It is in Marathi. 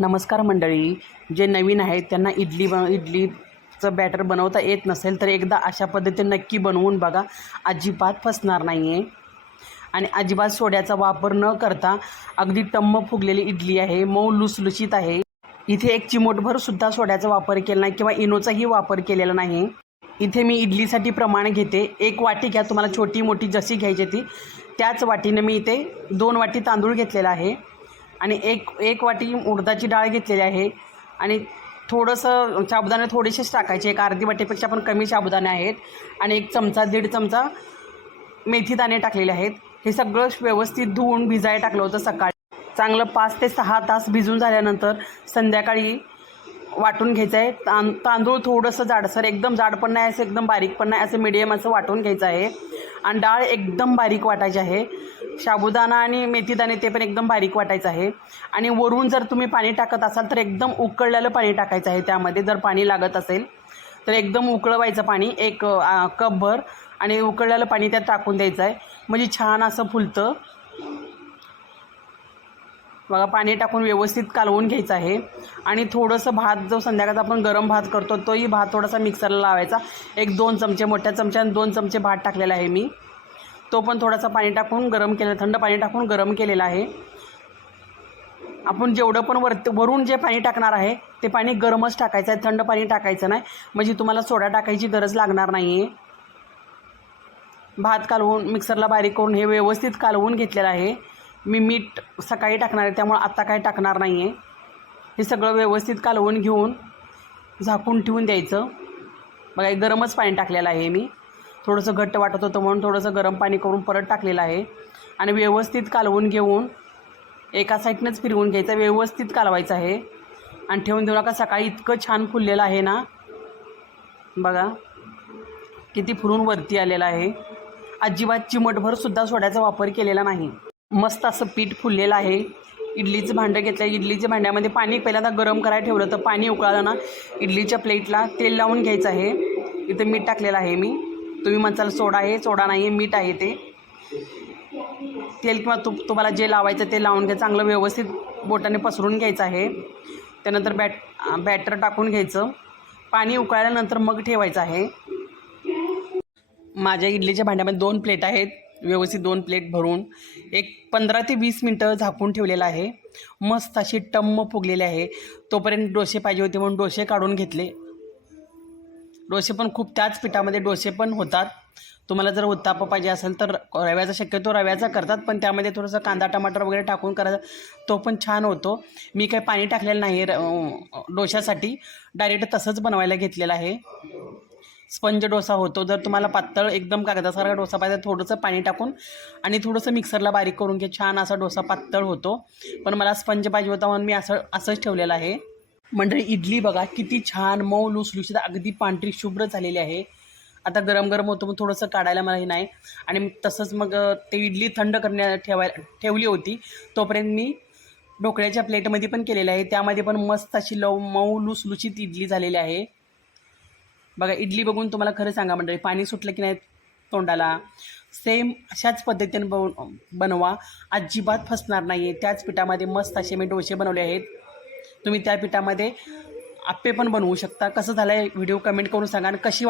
नमस्कार मंडळी. जे नवीन आहेत त्यांना इडली ब इडलीचं बॅटर बनवता येत नसेल तर एकदा अशा पद्धतीने नक्की बनवून बघा. अजिबात फसणार नाही आहे आणि अजिबात सोड्याचा वापर न करता अगदी टम्म फुगलेली इडली आहे मऊ लुसलुशीत आहे. इथे एक चिमोटभरसुद्धा सोड्याचा वापर केला नाही किंवा इनोचाही वापर केलेला नाही. इथे मी इडलीसाठी प्रमाण घेते. एक वाटी घ्या तुम्हाला छोटी मोठी जशी घ्यायची ती. त्याच वाटीनं मी इथे दोन वाटी तांदूळ घेतलेला आहे. आणि एक एक वाटी उडदाची डाळ घेतलेली आहे. आणि थोडंसं साबुदाणे थोडेसेच टाकायचे. एक अर्धी वाटीपेक्षा पण कमी साबुदाणे आहेत. आणि एक चमचा दीड चमचा मेथी दाणे टाकलेले आहेत. हे सगळं व्यवस्थित धुवून भिजायला टाकलं होतं सकाळी. चांगलं पाच ते सहा तास भिजून झाल्यानंतर संध्याकाळी वाटून घ्यायचं आहे तां तांदूळ थोडंसं जाडसर एकदम जाड पण नाही असं एकदम बारीक पण नाही असं मिडियम असं वाटून घ्यायचं आहे. आणि डाळ एकदम बारीक वाटायची आहे. साबुदाणा आणि मेथीदाणे ते पण एकदम बारीक वाटायचं आहे. आणि वरून जर तुम्ही पाणी टाकत असाल तर एकदम उकळलेलं पाणी टाकायचं आहे त्यामध्ये. जर पाणी लागत असेल तर एकदम उकळवायचं पाणी एक कपभर आणि उकळलेलं पाणी त्यात टाकून द्यायचं आहे. म्हणजे छान असं फुलतं. बघा पाणी टाकून व्यवस्थित कालवून घ्यायचं आहे. आणि थोडंसं भात जो संध्याकाळचा आपण गरम भात करतो तोही भात थोडासा मिक्सरला लावायचा. एक दोन चमचे मोठ्या चमच्यानं दोन चमचे भात टाकलेला आहे मी. तो पण थोडासा पाणी टाकून गरम केलं थंड पाणी टाकून गरम केलेला आहे. आपण जेवढं पण वर वरून जे पाणी टाकणार आहे ते पाणी गरमच टाकायचं आहे थंड पाणी टाकायचं नाही. म्हणजे तुम्हाला सोडा टाकायची गरज लागणार नाही आहे भात कालवून मिक्सरला बारीक करून हे व्यवस्थित कालवून घेतलेलं आहे. मी मीठ सकाळी टाकणार आहे त्यामुळे आत्ता काही टाकणार नाही आहे हे सगळं व्यवस्थित कालवून घेऊन झाकून ठेवून द्यायचं. बघा एक गरमच पाणी टाकलेलं आहे मी. थोडंसं घट्ट वाटत होतं म्हणून थोडंसं गरम पाणी करून परत टाकलेलं आहे. आणि व्यवस्थित कालवून घेऊन एका साईडनंच फिरवून घ्यायचं व्यवस्थित कालवायचं आहे. आणि ठेवून देऊ नका सकाळी इतकं छान फुललेलं आहे ना. बघा किती फुलून वरती आलेलं आहे. अजिबात चिमटभरसुद्धा सोड्याचा वापर केलेला नाही. मस्त असं पीठ फुललेलं आहे. इडलीचं भांडं घेतलं इडलीच्या भांड्यामध्ये पाणी पहिल्यांदा गरम करायला ठेवलं तर पाणी उकळताना ना इडलीच्या प्लेटला तेल लावून घ्यायचं आहे. इथं मीठ टाकलेलं आहे मी. तुम्ही म्हणसाल सोडा आहे सोडा नाही आहे मीठ आहे ते. तेल किंवा तूप तुम्हाला जे लावायचं ते लावून घ्या. चांगलं व्यवस्थित बोटाने पसरून घ्यायचं आहे. त्यानंतर बॅट बॅटर टाकून घ्यायचं. पाणी उकळल्यानंतर मग ठेवायचं आहे. माझ्या इडलीच्या भांड्यामध्ये दोन प्लेट आहेत. व्यवस्थित दोन प्लेट भरून एक पंधरा ते वीस मिनटं झाकून ठेवलेलं आहे. मस्त अशी टम्म फुगलेली आहे. तोपर्यंत डोसे पाहिजे होते म्हणून डोसे काढून घेतले. डोसे पण खूप त्याच पिठामध्ये डोसे पण होतात. तुम्हाला जर उत्ताप पाहिजे असेल तर रव्याचा शक्यतो रव्याचा करतात पण त्यामध्ये थोडंसं कांदा टमाटर वगैरे टाकून करायचा तो पण छान होतो. मी काही पाणी टाकलेलं नाही र- डोशासाठी डायरेक्ट तसंच बनवायला घेतलेलं आहे. स्पंज डोसा होतो. जर तुम्हाला पातळ एकदम कागदासारखा डोसा पाहिजे तर थोडंसं पाणी टाकून आणि थोडंसं मिक्सरला बारीक करून घे छान असा डोसा पातळ होतो. पण मला स्पंज पाहिजे होता म्हणून मी असं असंच ठेवलेलं आहे. मंडळी इडली बघा किती छान मऊ लुसलुशीत अगदी पांढरी शुभ्र झालेली आहे. आता गरम गरम होतं मग थोडंसं काढायला मला हे नाही. आणि तसंच मग ते इडली थंड करण्या ठेवायला ठेवली होती. तोपर्यंत मी ढोकळ्याच्या प्लेटमध्ये पण केलेलं आहे. त्यामध्ये पण मस्त अशी लव मऊ लुसलुशीत इडली झालेली आहे. बघा इडली बघून तुम्हाला खरं सांगा मंडळी पाणी सुटलं की नाही तोंडाला? सेम अशाच पद्धतीने बन बनवा. अजिबात फसणार नाही आहे त्याच पिठामध्ये मस्त असे मी डोसे बनवले आहेत. तुम्ही त्या पिठामध्ये आप्पे पण बनवू शकता. कसं झालं आहे व्हिडिओ कमेंट करून सांगा आणि कशी